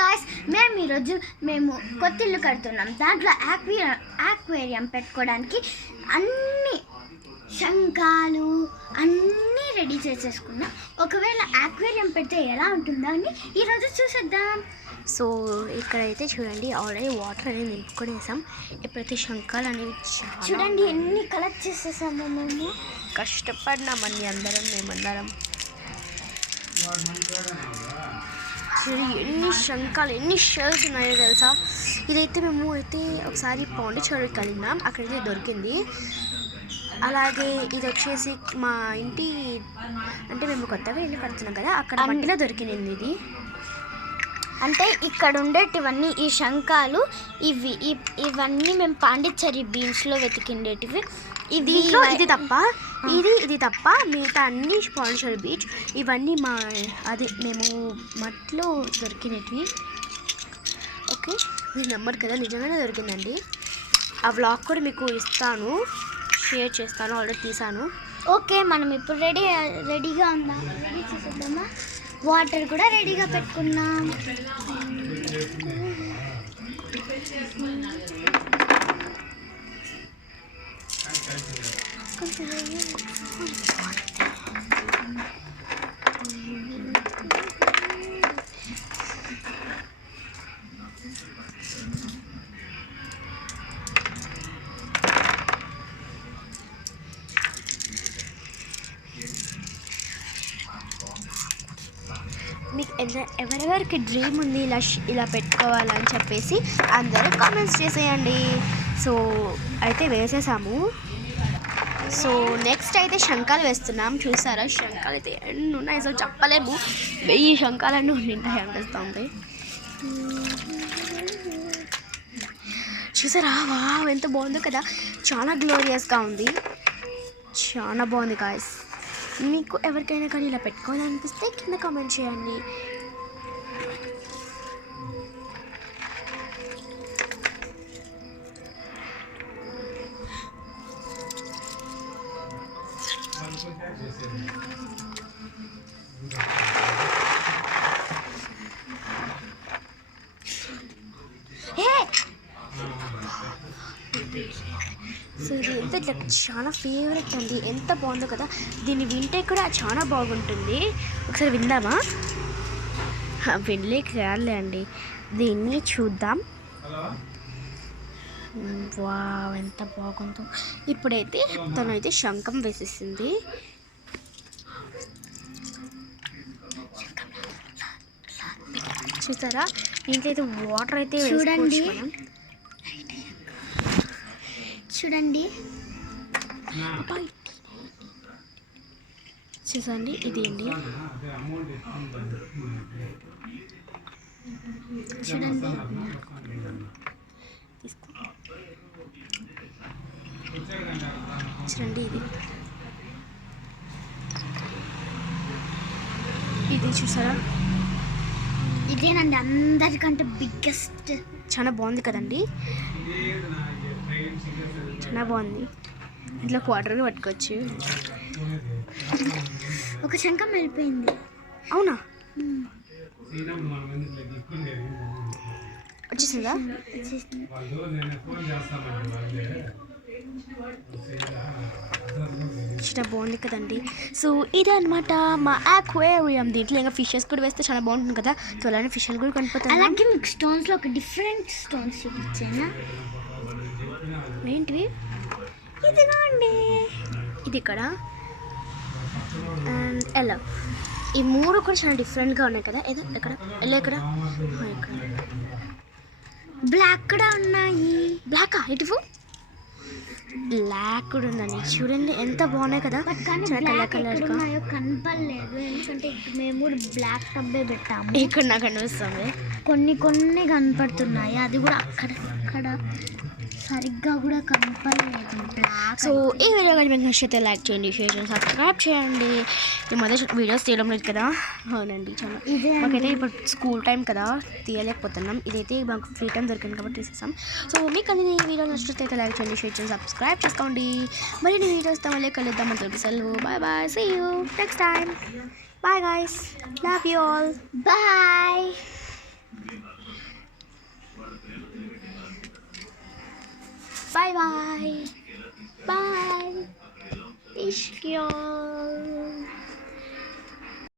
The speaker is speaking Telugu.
గాయ్స్, మేము కొత్త ఇల్లు కడుతున్నాం. దాంట్లో ఆక్వేరియం పెట్టుకోవడానికి అన్ని శంఖాలు అన్నీ రెడీ చేసేసుకున్నాం. ఒకవేళ ఆక్వేరియం పెడితే ఎలా ఉంటుందో అని ఈరోజు చూసేద్దాం. సో ఇక్కడైతే చూడండి, ఆల్రెడీ వాటర్ అనేది నింపుకొనేసాం. ఇప్పుడైతే శంఖాలు అనేవి చూడండి ఎన్ని కలెక్ట్ చేసేసాము. మేము కష్టపడినామని మేమందరం చూడండి ఎన్ని శంఖాలు, ఎన్ని షెల్స్ ఉన్నాయో తెలుసా. ఇదైతే మేము ఒకసారి పాండిచ్చేరికి వెళ్ళినాం, అక్కడైతే దొరికింది. అలాగే ఇది వచ్చేసి మా ఇంటి, అంటే మేము కొత్తగా ఇల్లు కడుతున్నాం కదా, అక్కడ మట్టిలో దొరికింది ఇది. అంటే ఇక్కడ ఉండేటివన్నీ ఈ శంఖాలు, ఇవన్నీ మేము పాండిచ్చేరి బీచ్లో వెతికిండేటివి. ఇది తప్ప మిగతా అన్ని పాండిచ్చేరి బీచ్, ఇవన్నీ మేము మట్టిలో దొరికినవి. ఓకే, ఇది నెంబర్ కదా, నిజంగానే దొరికిందండి. ఆ వ్లాగ్ కూడా మీకు ఇస్తాను, షేర్ చేస్తాను, ఆల్రెడీ తీసాను. ఓకే, మనం ఇప్పుడు రెడీగా ఉందాం. రెడీ చేసేద్దామా? వాటర్ కూడా రెడీగా పెట్టుకున్నాం. మీకు ఎవరెవరికి డ్రీమ్ ఉంది ఇలా పెట్టుకోవాలని చెప్పేసి అందరూ కామెంట్స్ చేసేయండి. సో అయితే వేసేసాము. సో నెక్స్ట్ అయితే శంఖాలు వేస్తున్నాం. చూసారా, శంఖాలు అయితే ఎన్ని ఉన్నాయి అసలు చెప్పలేము. 1000 శంఖాలన్నీ ఉంటాయి అనిపిస్తుంది. చూసారా, వావ్ ఎంత బాగుందో కదా, చాలా గ్లోరియస్గా ఉంది, చాలా బాగుంది గాయ్స్. మీకు ఎవరికైనా కానీ ఇలా పెట్టుకోవాలనిపిస్తే కింద కామెంట్ చేయండి. సో ఇది ఎంత చాలా ఫేవరెట్ అండి, ఎంత బాగుందో కదా. దీన్ని వింటే కూడా చాలా బాగుంటుంది. ఒకసారి విందామా? వినలేక రాలే అండి, దీన్ని చూద్దాం. వావ్ ఎంత బాగుందో. ఇప్పుడైతే తనైతే శంఖం వేసేసింది. చూసారా, దీంట్లో అయితే వాటర్ అయితే చూడండి చూసండి, ఇది అండి. చూడండి చూడండి, ఇది చూసారా, ఇదేనండి అందరికంటే బిగ్గెస్ట్. చాలా బాగుంది కదండి, చాలా బాగుంది. ఇంట్లో వాటర్ పట్టుకోవచ్చు. ఒక శంఖం వెళ్ళిపోయింది. అవునా, వచ్చేసిందా? చాలా బాగుంది కదండి. సో ఇదే అనమాట మా ఆక్వేరియం. దీంట్లో ఇంకా ఫిషెస్ కూడా వేస్తే చాలా బాగుంటుంది కదా. సో అలానే ఫిషెస్ కూడా కనిపోతాయి. అలాగే మీకు స్టోన్స్లో ఒక డిఫరెంట్ స్టోన్స్ చూపించాను. ఏంటివి? ఇదిగోండి, ఇది ఇక్కడ అండ్ ఎల్లో. ఈ 3 కూడా చాలా డిఫరెంట్గా ఉన్నాయి కదా. ఏదో ఎక్కడ ఎల్లో, ఇక్కడ బ్లాక్ కూడా ఉన్నాయి. బ్లాకా? ఇటు బ్లాక్ కూడా ఉందండి. చూడండి ఎంత బాగున్నాయి కదా, కలర్ కనపడలేదు. ఎందుకంటే మేము బ్లాక్ టబ్బే పెట్టాము. ఇక్కడ నాకు కనిపిస్తుంది, కొన్ని కనపడుతున్నాయి. అది కూడా అక్కడ సరిగ్గా కూడా కనపడలేదు. సో ఈ వీడియో కానీ మీకు నచ్చితే లైక్ చేయండి, షేర్ చేయండి, సబ్స్క్రైబ్ చేయండి. ఈ మధ్య వీడియోస్ తీయడం లేదు కదా. అవునండి, చాలా మాకైతే ఇప్పుడు స్కూల్ టైం కదా, తీయలేకపోతున్నాం. ఇదైతే మాకు ఫ్రీ టైం దొరికింది కాబట్టి తీసేసాం. సో మీకు అనేది ఈ వీడియో నచ్చితే లైక్ చేయండి, షేర్ చేయండి, సబ్స్క్రైబ్ చేసుకోండి. మరి నేను వీడియోస్తో మళ్ళీ కలుద్దాం. అంతవరకు సెలవు. Bye bye, see you next time. Bye guys, love you all, bye. Bye bye bye ఇష్క్యా